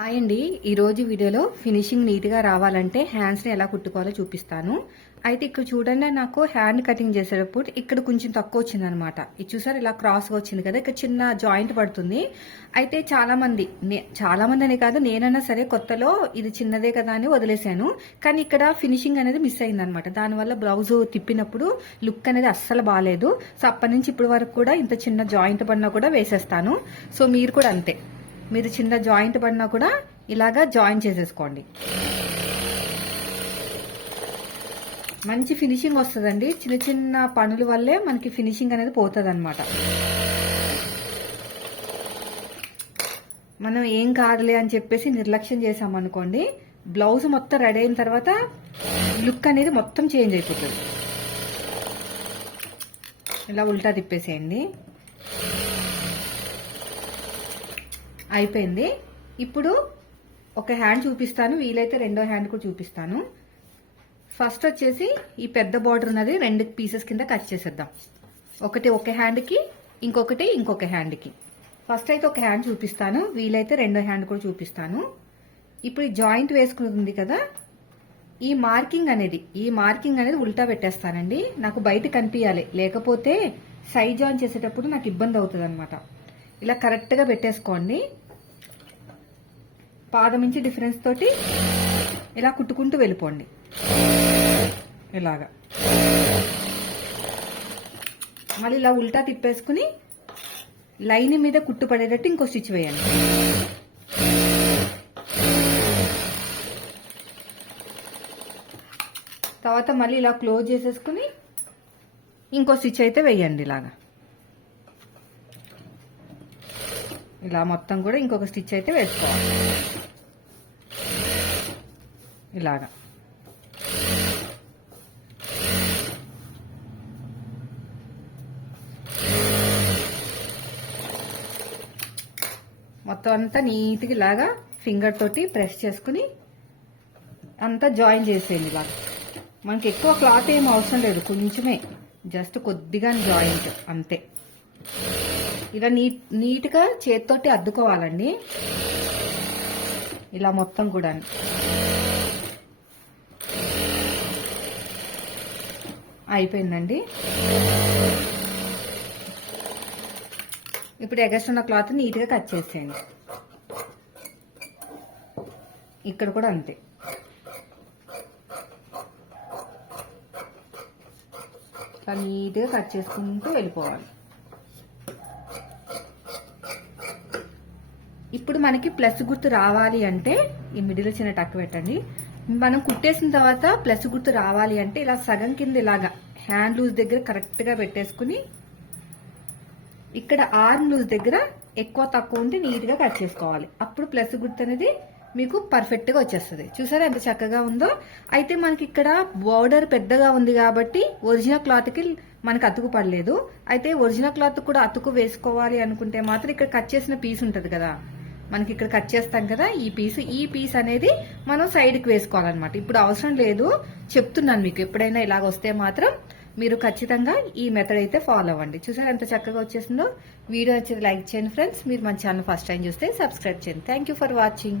Hi అండి ఈరోజు వీడియోలో ఫినిషింగ్ నీట్గా రావాలంటే హ్యాండ్స్ని ఎలా కుట్టుకోవాలో చూపిస్తాను. అయితే ఇక్కడ చూడండి నాకు హ్యాండ్ కటింగ్ చేసేటప్పుడు ఇక్కడ కొంచెం తక్కువ వచ్చిందనమాట. ఇది చూసారు ఇలా క్రాస్గా వచ్చింది కదా ఇక్కడ చిన్న జాయింట్ పడుతుంది. అయితే చాలామంది చాలామంది నే- అనే కాదు నేనన్నా సరే కొత్తలో ఇది చిన్నదే కదా అని వదిలేశాను. కానీ ఇక్కడ ఫినిషింగ్ అనేది మిస్ అయిందనమాట. దానివల్ల బ్లౌజ్ తిప్పినప్పుడు లుక్ అనేది అస్సలు బాగాలేదు సో అప్పటి నుంచి ఇప్పటి వరకు కూడా ఇంత చిన్న జాయింట్ పడినా కూడా వేసేస్తాను. సో మీరు కూడా అంతే. మీరు చిన్న జాయింట్ పడినా కూడా ఇలాగా జాయిన్ చేసేసుకోండి. మంచి ఫినిషింగ్ వస్తుందండి. చిన్న చిన్న పనుల వల్లే మనకి ఫినిషింగ్ అనేది పోతుంది అనమాట మనం ఏం కాదులే అని చెప్పేసి నిర్లక్ష్యం చేసామనుకోండి బ్లౌజ్ మొత్తం రెడీ అయిన తర్వాత లుక్ అనేది మొత్తం చేంజ్ అయిపోతుంది. ఇలా ఉల్టా తిప్పేసేయండి. అయిపోయింది. ఇప్పుడు ఒక హ్యాండ్ చూపిస్తాను. వీలైతే రెండో హ్యాండ్ కూడా చూపిస్తాను. ఫస్ట్ వచ్చేసి ఈ పెద్ద బార్డర్ ఉన్నది. రెండు పీసెస్ కింద కట్ చేసేద్దాం. ఒకటి ఒక హ్యాండ్కి ఇంకొకటి ఇంకొక హ్యాండ్కి. ఫస్ట్ అయితే ఒక హ్యాండ్ చూపిస్తాను. వీలైతే రెండో హ్యాండ్ కూడా చూపిస్తాను. ఇప్పుడు ఈ జాయింట్ వేసుకుంది కదా ఈ మార్కింగ్ అనేది ఈ మార్కింగ్ అనేది ఉల్టా పెట్టేస్తానండి. నాకు బయట కనిపించాలి లేకపోతే సైజ్ జాయిన్ చేసేటప్పుడు నాకు ఇబ్బంది అవుతుంది అనమాట ఇలా కరెక్ట్గా పెట్టేసుకోండి. పాదం నుంచి డిఫరెన్స్ తోటి ఇలా కుట్టుకుంటూ వెళ్ళిపోండి. ఇలాగా. మళ్ళీ ఇలా ఉల్టా తిప్పేసుకుని లైన్ మీద కుట్టు పడేటట్టు ఇంకో స్టిచ్ వేయండి. తర్వాత మళ్ళీ ఇలా క్లోజ్ చేసేసుకుని ఇంకో స్టిచ్ అయితే వేయండి ఇలాగా. ఇలా మొత్తం కూడా ఇంకొక స్టిచ్ అయితే వేసుకోవాలి. ఇలాగా. మొత్తం అంతా నీట్గా ఇలాగా ఫింగర్ తోటి ప్రెస్ చేసుకుని అంతా జాయిన్ చేసేయండి ఇలాగా మనకి ఎక్కువ క్లాత్ ఏం అవసరం లేదు కొంచెమే. జస్ట్ కొద్దిగా జాయింట్ అంతే. ఇలా నీట్ నీట్గా చేతితోటి అద్దుకోవాలండి. ఇలా మొత్తం కూడా అయిపోయిందండి. ఇప్పుడు ఎగస్ట్ ఉన్న క్లాత్ నీట్గా కట్ చేసేయండి. ఇక్కడ కూడా అంతే. నీట్గా కట్ చేసుకుంటూ వెళ్ళిపోవాలి. ఇప్పుడు మనకి ప్లస్ గుర్తు రావాలి అంటే ఈ మిడిల్ చిన్న టక్ పెట్టండి. మనం కుట్టేసిన తర్వాత ప్లస్ గుర్తు రావాలి అంటే ఇలా సగం కింద ఇలాగా హ్యాండ్ లూజ్ దగ్గర కరెక్ట్గా పెట్టేసుకుని ఇక్కడ ఆర్మ్ లూజ్ దగ్గర ఎక్కువ తక్కువ ఉంటే నీట్గా కట్ చేసుకోవాలి. అప్పుడు ప్లస్ గుర్తు అనేది మీకు పర్ఫెక్ట్గా వచ్చేస్తుంది. చూసారా ఎంత చక్కగా ఉందో? అయితే మనకి ఇక్కడ బోర్డర్ పెద్దగా ఉంది కాబట్టి ఒరిజినల్ క్లాత్కి మనకు అతుకు పడలేదు. అయితే ఒరిజినల్ క్లాత్ కూడా అతుకు వేసుకోవాలి అనుకుంటే మాత్రం ఇక్కడ కట్ చేసిన పీస్ ఉంటుంది కదా. మనకి ఇక్కడ కట్ చేస్తాం కదా ఈ పీస్ ఈ పీస్ అనేది మనం సైడ్కి వేసుకోవాలన్నమాట. ఇప్పుడు అవసరం లేదు చెప్తున్నాను మీకు. ఎప్పుడైనా ఇలాగ వస్తే మాత్రం మీరు ఖచ్చితంగా ఈ మెథడ్ అయితే ఫాలో అవ్వండి. చూసారు ఎంత చక్కగా వచ్చేసిందో? వీడియో వచ్చేది లైక్ చేయండి ఫ్రెండ్స్ మీరు మన ఛానల్ ఫస్ట్ టైం చూస్తే సబ్స్క్రైబ్ చేయండి. Thank for watching